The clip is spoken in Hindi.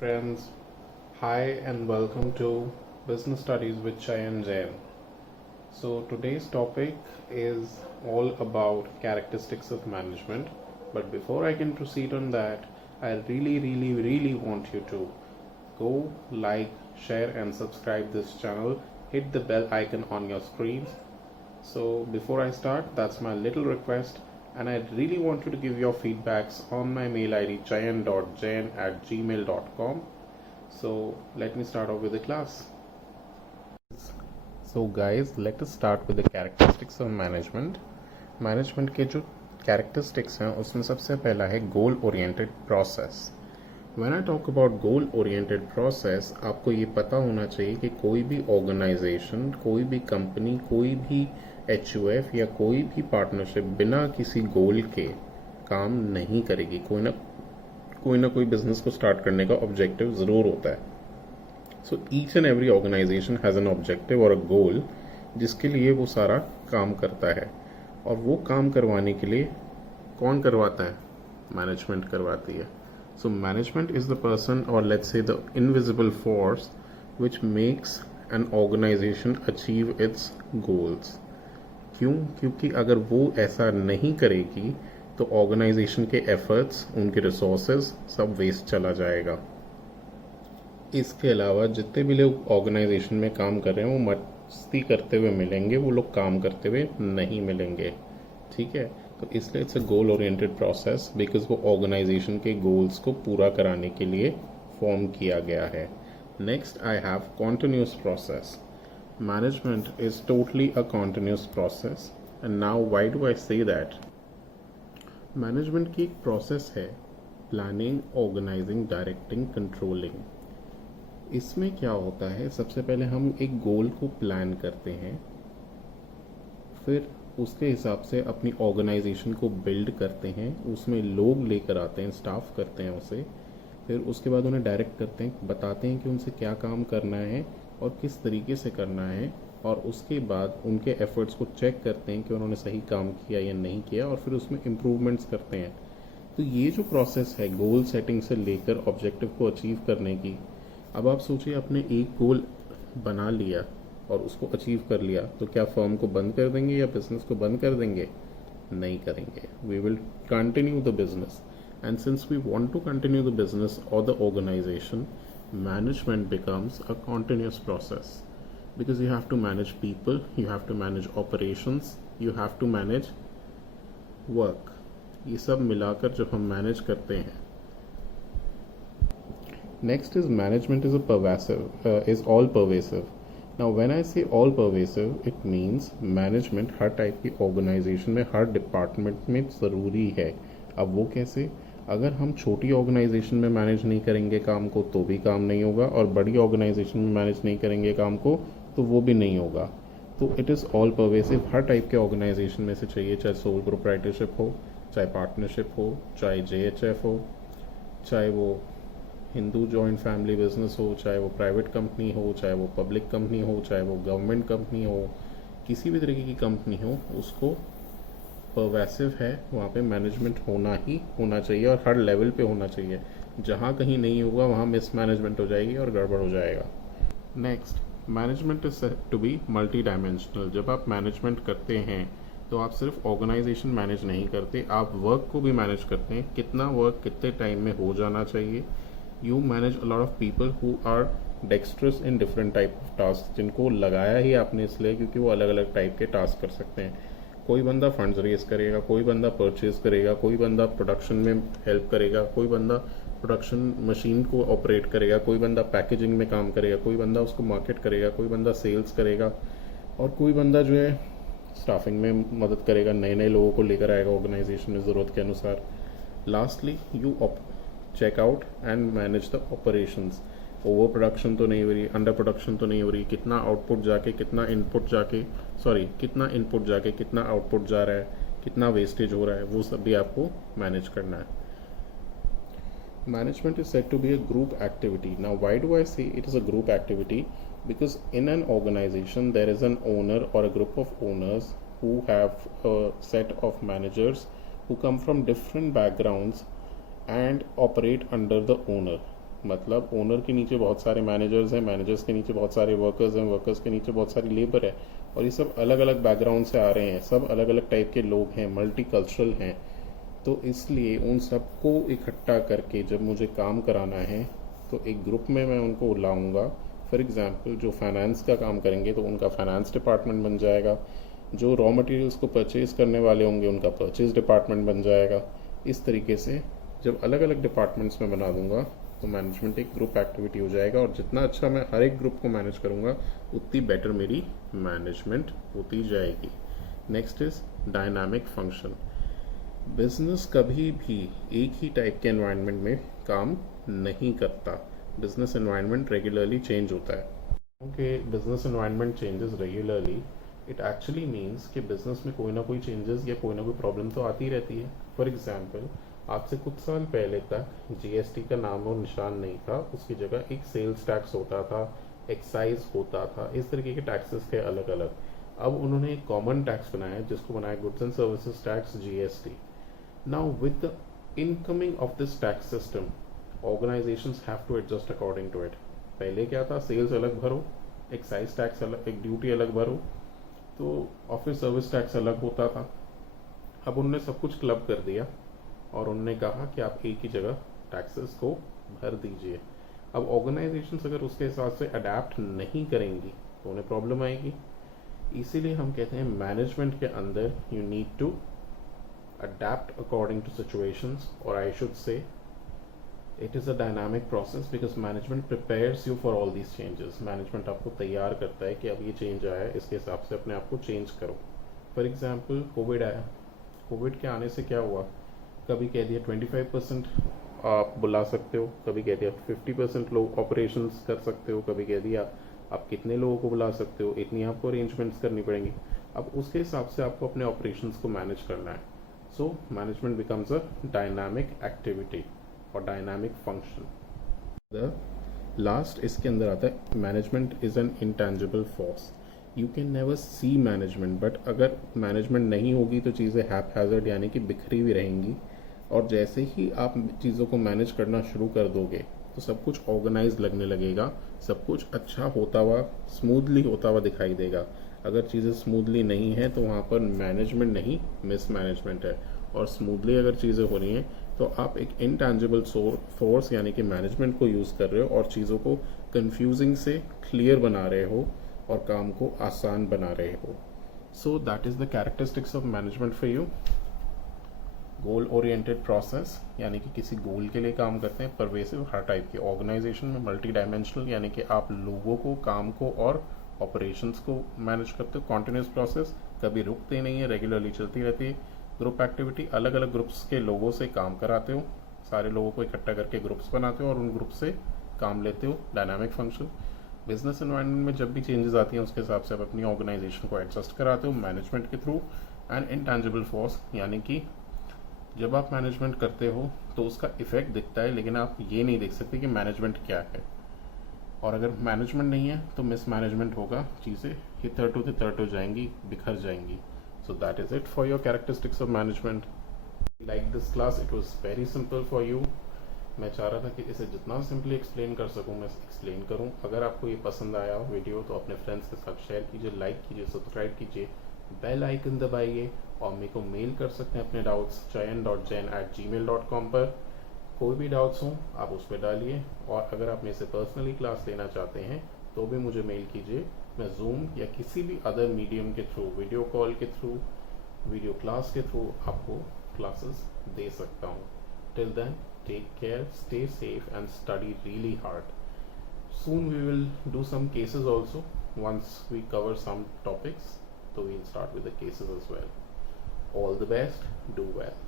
Friends, hi and welcome to Business Studies with Chayan Jain. So, today's topic is all about characteristics of management. But before I can proceed on that, I really want you to go like, share, and subscribe this channel. Hit the bell icon on your screens. So, before I start, that's my little request, and I really want you to give your feedbacks on my mail ID chayan.jain@gmail.com. So let me start off with the class. So guys, let us start with the characteristics of management. Management के जो कैरेक्टरिस्टिक्स हैं उसमें सबसे पहला है goal oriented process. When I talk about goal oriented process, आपको ये पता होना चाहिए कि कोई भी ऑर्गेनाइजेशन, कोई भी कंपनी, कोई भी एचयूएफ या कोई भी पार्टनरशिप बिना किसी गोल के काम नहीं करेगी. कोई ना कोई बिजनेस को स्टार्ट करने का ऑब्जेक्टिव ज़रूर होता है. So each and every organization has an objective और अ गोल जिसके लिए वो सारा काम करता है. और वो काम करवाने के लिए कौन करवाता है? मैनेजमेंट करवाती है. So management is the person or let's say the invisible force which makes an organisation achieve its goals. क्यों? क्योंकि अगर वो ऐसा नहीं करेगी तो ऑर्गेनाइजेशन के एफर्ट्स, उनके रिसोर्सेज सब वेस्ट चला जाएगा. इसके अलावा जितने भी लोग ऑर्गेनाइजेशन में काम कर रहे हैं वो मस्ती करते हुए मिलेंगे, वो लोग काम करते हुए नहीं मिलेंगे. ठीक है, तो इसलिए it's a goal oriented process because वो ऑर्गेनाइजेशन के गोल्स को पूरा कराने के लिए फॉर्म किया गया है. Next I have continuous process. Management is totally a continuous process. And now why do I say that? Management की एक प्रोसेस है प्लानिंग, ऑर्गेनाइजिंग, डायरेक्टिंग, कंट्रोलिंग. इसमें क्या होता है? सबसे पहले हम एक गोल को प्लान करते हैं, फिर उसके हिसाब से अपनी ऑर्गेनाइजेशन को बिल्ड करते हैं, उसमें लोग लेकर आते हैं, स्टाफ करते हैं उसे, फिर उसके बाद उन्हें डायरेक्ट करते हैं, बताते हैं कि उनसे क्या काम करना है और किस तरीके से करना है, और उसके बाद उनके एफर्ट्स को चेक करते हैं कि उन्होंने सही काम किया या नहीं किया, और फिर उसमें इम्प्रूवमेंट्स करते हैं. तो ये जो प्रोसेस है गोल सेटिंग से लेकर ऑब्जेक्टिव को अचीव करने की. अब आप सोचिए, आपने एक गोल बना लिया और उसको अचीव कर लिया, तो क्या फर्म को बंद कर देंगे या बिजनेस को बंद कर देंगे? नहीं करेंगे. We will continue the business. And since we want to continue the business or the organisation, management becomes a continuous process because you have to manage people, you have to manage operations, you have to manage work. ये सब मिलाकर जब हम मैनेज करते हैं. Next is management is a pervasive, is all pervasive. Now when I say all pervasive, it means management her type की ऑर्गेनाइजेशन में, हर डिपार्टमेंट में ज़रूरी है. अब वो कैसे? अगर हम छोटी ऑर्गेनाइजेशन में मैनेज नहीं करेंगे काम को तो भी काम नहीं होगा, और बड़ी ऑर्गेनाइजेशन में मैनेज नहीं करेंगे काम को तो वो भी नहीं होगा. तो it is all pervasive. Her type के ऑर्गेनाइजेशन में से चाहिए, चाहे सोल प्रोप्राइटरशिप हो, चाहे पार्टनरशिप हो, चाहे जेएचएफ हो, चाहे वो हिंदू जॉइंट फैमिली बिजनेस हो, चाहे वो प्राइवेट कंपनी हो, चाहे वो पब्लिक कंपनी हो, चाहे वो गवर्नमेंट कंपनी हो, किसी भी तरीके की कंपनी हो, उसको परवेसिव है, वहाँ पे मैनेजमेंट होना चाहिए, और हर लेवल पे होना चाहिए. जहाँ कहीं नहीं होगा वहाँ मिसमैनेजमेंट हो जाएगी और गड़बड़ हो जाएगा. Next, management is said to be multi dimensional. जब आप मैनेजमेंट करते हैं तो आप सिर्फ ऑर्गेनाइजेशन मैनेज नहीं करते, आप वर्क को भी मैनेज करते हैं. कितना वर्क कितने टाइम में हो जाना चाहिए. You manage a lot of people who are dextrous in different type of task, जिनको लगाया ही आपने इसलिए क्योंकि वो अलग अलग टाइप के टास्क कर सकते हैं. कोई बंदा फंड्स रेज करेगा, कोई बंदा परचेज करेगा, कोई बंदा प्रोडक्शन में हेल्प करेगा, कोई बंदा प्रोडक्शन मशीन को ऑपरेट करेगा, कोई बंदा पैकेजिंग में काम करेगा, कोई बंदा उसको मार्केट करेगा, कोई बंदा सेल्स करेगा, और कोई बंदा जो है स्टाफिंग में मदद करेगा, नए नए लोगों को लेकर आएगा ऑर्गेनाइजेशन में ज़रूरत के अनुसार. Lastly you check out and manage the operations. Over production तो नहीं हो रही, अंडर प्रोडक्शन तो नहीं हो रही, कितना आउटपुट जाके कितना इनपुट जाके कितना इनपुट जाके कितना आउटपुट जा रहा है, कितना वेस्टेज हो रहा है, वो सब भी आपको मैनेज करना है. Management is said to be a group activity. Now why do I say it is a group activity? Because in an organisation there is an owner or a group of owners who have a set of managers who come from different backgrounds and operate under the owner. मतलब ओनर के नीचे बहुत सारे मैनेजर्स हैं, मैनेजर्स के नीचे बहुत सारे वर्कर्स हैं, वर्कर्स के नीचे बहुत सारी लेबर है, और ये सब अलग अलग बैकग्राउंड से आ रहे हैं, सब अलग अलग टाइप के लोग हैं, मल्टी कल्चरल हैं। तो इसलिए उन सबको इकट्ठा करके जब मुझे काम कराना है तो एक ग्रुप में मैं उनको लाऊंगा। फॉर एग्ज़ाम्पल जो फाइनेंस का काम करेंगे तो उनका फाइनेंस डिपार्टमेंट बन जाएगा, जो रॉ मटेरियल्स को परचेज़ करने वाले होंगे उनका परचेज़ डिपार्टमेंट बन जाएगा। इस तरीके से जब अलग अलग डिपार्टमेंट्स में बना दूंगा तो मैनेजमेंट एक ग्रुप एक्टिविटी हो जाएगा, और जितना अच्छा मैं हर एक ग्रुप को मैनेज करूंगा उतनी बेटर मेरी मैनेजमेंट होती जाएगी। Next is dynamic function. Business कभी भी एक ही टाइप के एनवायरनमेंट में काम नहीं करता। बिजनेस एनवायरनमेंट रेगुलरली चेंज होता है। क्योंकि business environment changes regularly, it actually means कि बिजनेस में कोई ना कोई चेंजेस या कोई ना कोई प्रॉब्लम तो आती रहती है। फॉर एग्जाम्पल आज से कुछ साल पहले तक जीएसटी का नाम और निशान नहीं था, उसकी जगह एक सेल्स टैक्स होता था, एक्साइज होता था, इस तरीके के टैक्सेस थे अलग अलग। अब उन्होंने एक कॉमन टैक्स बनाया जिसको बनाया goods and services tax, GST. Now with the incoming of this tax system, organizations have to adjust according to it. पहले क्या था, सेल्स अलग भरो, एक्साइज टैक्स अलग, एक ड्यूटी अलग भरो, तो ऑफिस सर्विस टैक्स अलग होता था। अब उन्होंने सब कुछ क्लब कर दिया और उन्होंने कहा कि आप एक ही जगह टैक्सेस को भर दीजिए। अब ऑर्गेनाइजेशंस अगर उसके हिसाब से अडेप्ट नहीं करेंगी तो उन्हें प्रॉब्लम आएगी। इसीलिए हम कहते हैं मैनेजमेंट के अंदर you need to adapt according to situations, or I should say it is a dynamic process because management prepares you for all these changes. Management आपको तैयार करता है कि अब ये चेंज आया है, इसके हिसाब से अपने आप को चेंज करो। फॉर एग्जाम्पल कोविड आया, कोविड के आने से क्या हुआ, कभी कह दिया 25% आप बुला सकते हो, कभी कह दिया 50% लोग ऑपरेशंस कर सकते हो, कभी कह दिया आप कितने लोगों को बुला सकते हो, इतनी आपको अरेंजमेंट्स करनी पड़ेंगी। अब उसके हिसाब से आपको अपने ऑपरेशंस को मैनेज करना है। So management becomes a dynamic activity और डायनामिक फंक्शन। द लास्ट इसके अंदर आता है management is an intangible force. You can never see management, but अगर मैनेजमेंट नहीं होगी तो चीज़ें हैपहैज़र्ड यानी कि बिखरी हुई रहेंगी, और जैसे ही आप चीज़ों को मैनेज करना शुरू कर दोगे तो सब कुछ ऑर्गेनाइज लगने लगेगा, सब कुछ अच्छा होता हुआ, स्मूथली होता हुआ दिखाई देगा। अगर चीज़ें स्मूथली नहीं है तो वहाँ पर मैनेजमेंट नहीं, मिसमैनेजमेंट है। और स्मूथली अगर चीज़ें हो रही हैं तो आप एक इंटेंजिबल फोर्स यानी कि मैनेजमेंट को यूज़ कर रहे हो और चीज़ों को कंफ्यूजिंग से क्लियर बना रहे हो और काम को आसान बना रहे हो। So that is the characteristics of management for you. Goal oriented process यानी कि किसी गोल के लिए काम करते हैं। परवेसिव, हर टाइप की ऑर्गेनाइजेशन में। मल्टी डायमेंशनल यानी कि आप लोगों को, काम को और ऑपरेशंस को मैनेज करते हो। कॉन्टिन्यूस प्रोसेस, कभी रुकते नहीं है, रेगुलरली चलती रहती है। ग्रुप एक्टिविटी, अलग अलग ग्रुप्स के लोगों से काम कराते हो, सारे लोगों को इकट्ठा करके ग्रुप्स बनाते हो और उन ग्रुप से काम लेते हो। डायनामिक फंक्शन, बिजनेस एनवायरनमेंट में जब भी चेंजेस आती हैं उसके हिसाब से आप अपनी ऑर्गेनाइजेशन को एडजस्ट कराते हो मैनेजमेंट के थ्रू। एंड इंटेंजिबल फोर्स यानी कि जब आप मैनेजमेंट करते हो तो उसका इफेक्ट दिखता है, लेकिन आप ये नहीं देख सकते कि मैनेजमेंट क्या है। और अगर मैनेजमेंट नहीं है तो मिसमैनेजमेंट होगा, चीज़ें हितर टू तितर हो जाएंगी, बिखर जाएंगी। So that is it for your characteristics of management. Like this class, it was very simple for you. मैं चाह रहा था कि इसे जितना सिंपली एक्सप्लेन कर सकूं मैं एक्सप्लेन करूं। अगर आपको ये पसंद आया वीडियो तो अपने फ्रेंड्स के साथ शेयर कीजिए, लाइक कीजिए, सब्सक्राइब कीजिए, बेल आइकन दबाइए, और मेरे को मेल कर सकते हैं अपने डाउट्स chayan.jain@gmail.com पर। कोई भी डाउट्स हों आप उस पर डालिए, और अगर आप मेरे से पर्सनली क्लास लेना चाहते हैं तो भी मुझे मेल कीजिए। मैं जूम या किसी भी अदर मीडियम के थ्रू, वीडियो कॉल के थ्रू, वीडियो क्लास के थ्रू आपको क्लासेस दे सकता हूँ। Till then, take care, stay safe and study really hard. Soon we will do some cases also. Once we cover some topics, so we'll start with the cases as well. All the best, do well.